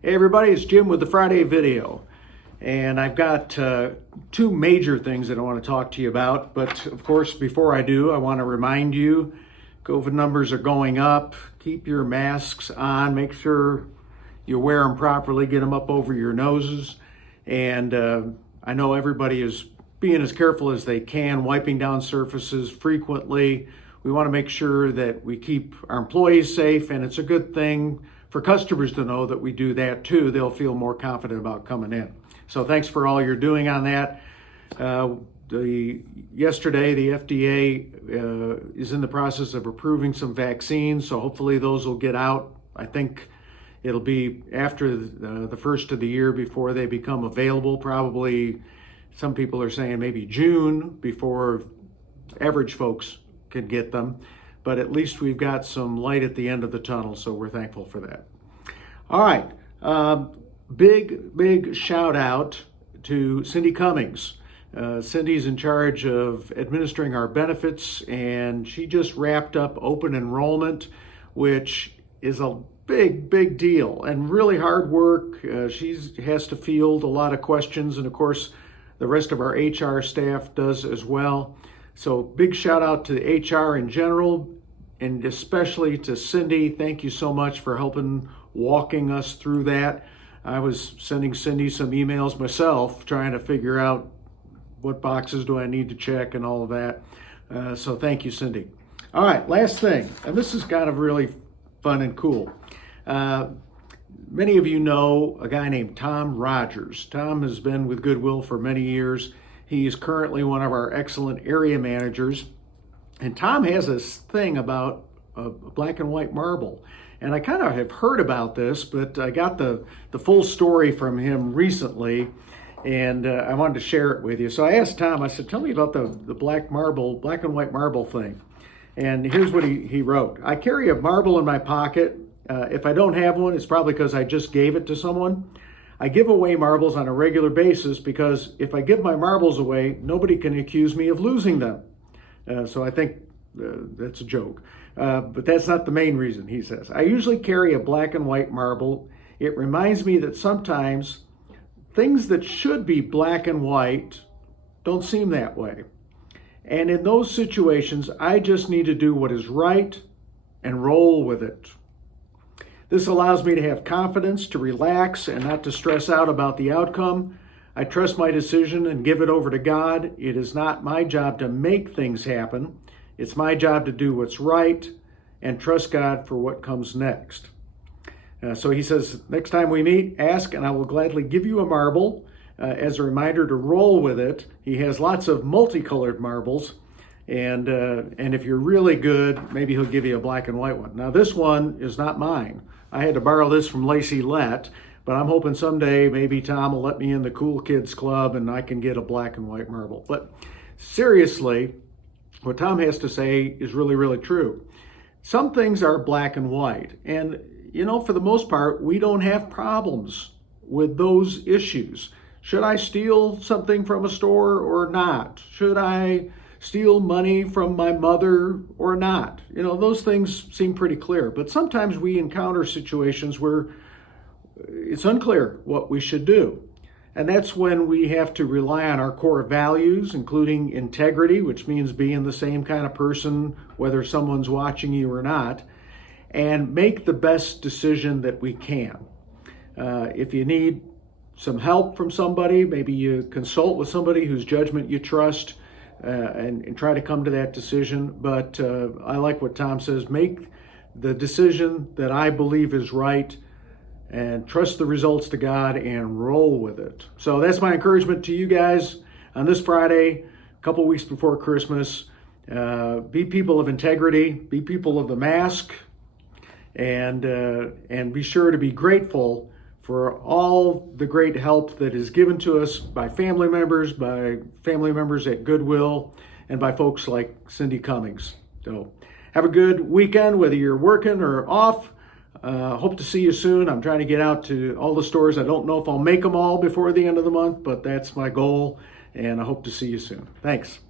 Hey everybody, it's Jim with the Friday video. And I've got two major things that I want to talk to you about. But of course, before I do, I want to remind you, COVID numbers are going up. Keep your masks on. Make sure you wear them properly. Get them up over your noses. And I know everybody is being as careful as they can, wiping down surfaces frequently. We want to make sure that we keep our employees safe, and it's a good thing for customers to know that we do that too. They'll feel more confident about coming in. So thanks for all you're doing on that. Yesterday, the FDA is in the process of approving some vaccines, so hopefully those will get out. I think it'll be after the first of the year before they become available. Probably some people are saying maybe June before average folks can get them. But at least we've got some light at the end of the tunnel, so we're thankful for that. All right, big shout out to Cindy Cummings. Cindy's in charge of administering our benefits, and she just wrapped up open enrollment, which is a big deal and really hard work. She has to field a lot of questions, and of course, the rest of our HR staff does as well. So big shout out to HR in general, and especially to Cindy. Thank you so much for helping walking us through that. I was sending Cindy some emails myself, trying to figure out what boxes do I need to check and all of that. So thank you, Cindy. All right, last thing, and this is kind of really fun and cool. Many of you know a guy named Tom Rogers. Tom has been with Goodwill for many years. He is currently one of our excellent area managers. And Tom has this thing about a black and white marble. And I kind of have heard about this, but I got the full story from him recently, and I wanted to share it with you. So I asked Tom, I said, tell me about the black and white marble thing. And here's what he wrote. I carry a marble in my pocket. If I don't have one, it's probably because I just gave it to someone. I give away marbles on a regular basis because if I give my marbles away, nobody can accuse me of losing them. So I think that's a joke. But that's not the main reason, he says. I usually carry a black and white marble. It reminds me that sometimes things that should be black and white don't seem that way. And in those situations, I just need to do what is right and roll with it. This allows me to have confidence, to relax, and not to stress out about the outcome. I trust my decision and give it over to God. It is not my job to make things happen. It's my job to do what's right and trust God for what comes next. So he says, next time we meet, ask, and I will gladly give you a marble as a reminder to roll with it. He has lots of multicolored marbles. And if you're really good, maybe he'll give you a black and white one. Now, this one is not mine. I had to borrow this from Lacey Lett, but I'm hoping someday maybe Tom will let me in the Cool Kids Club and I can get a black and white marble. But seriously, what Tom has to say is really true. Some things are black and white. And, you know, for the most part, we don't have problems with those issues. Should I steal something from a store or not? Should I steal money from my mother or not? You know, those things seem pretty clear, but sometimes we encounter situations where it's unclear what we should do. And that's when we have to rely on our core values, including integrity, which means being the same kind of person, whether someone's watching you or not, and make the best decision that we can. If you need some help from somebody, maybe you consult with somebody whose judgment you trust, and try to come to that decision. But I like what Tom says, make the decision that I believe is right and trust the results to God and roll with it. So that's my encouragement to you guys on this Friday, a couple weeks before Christmas. Be people of integrity, be people of the mask, and be sure to be grateful for all the great help that is given to us by family members at Goodwill, and by folks like Cindy Cummings. So have a good weekend, whether you're working or off. Hope to see you soon. I'm trying to get out to all the stores. I don't know if I'll make them all before the end of the month, but that's my goal, and I hope to see you soon. Thanks.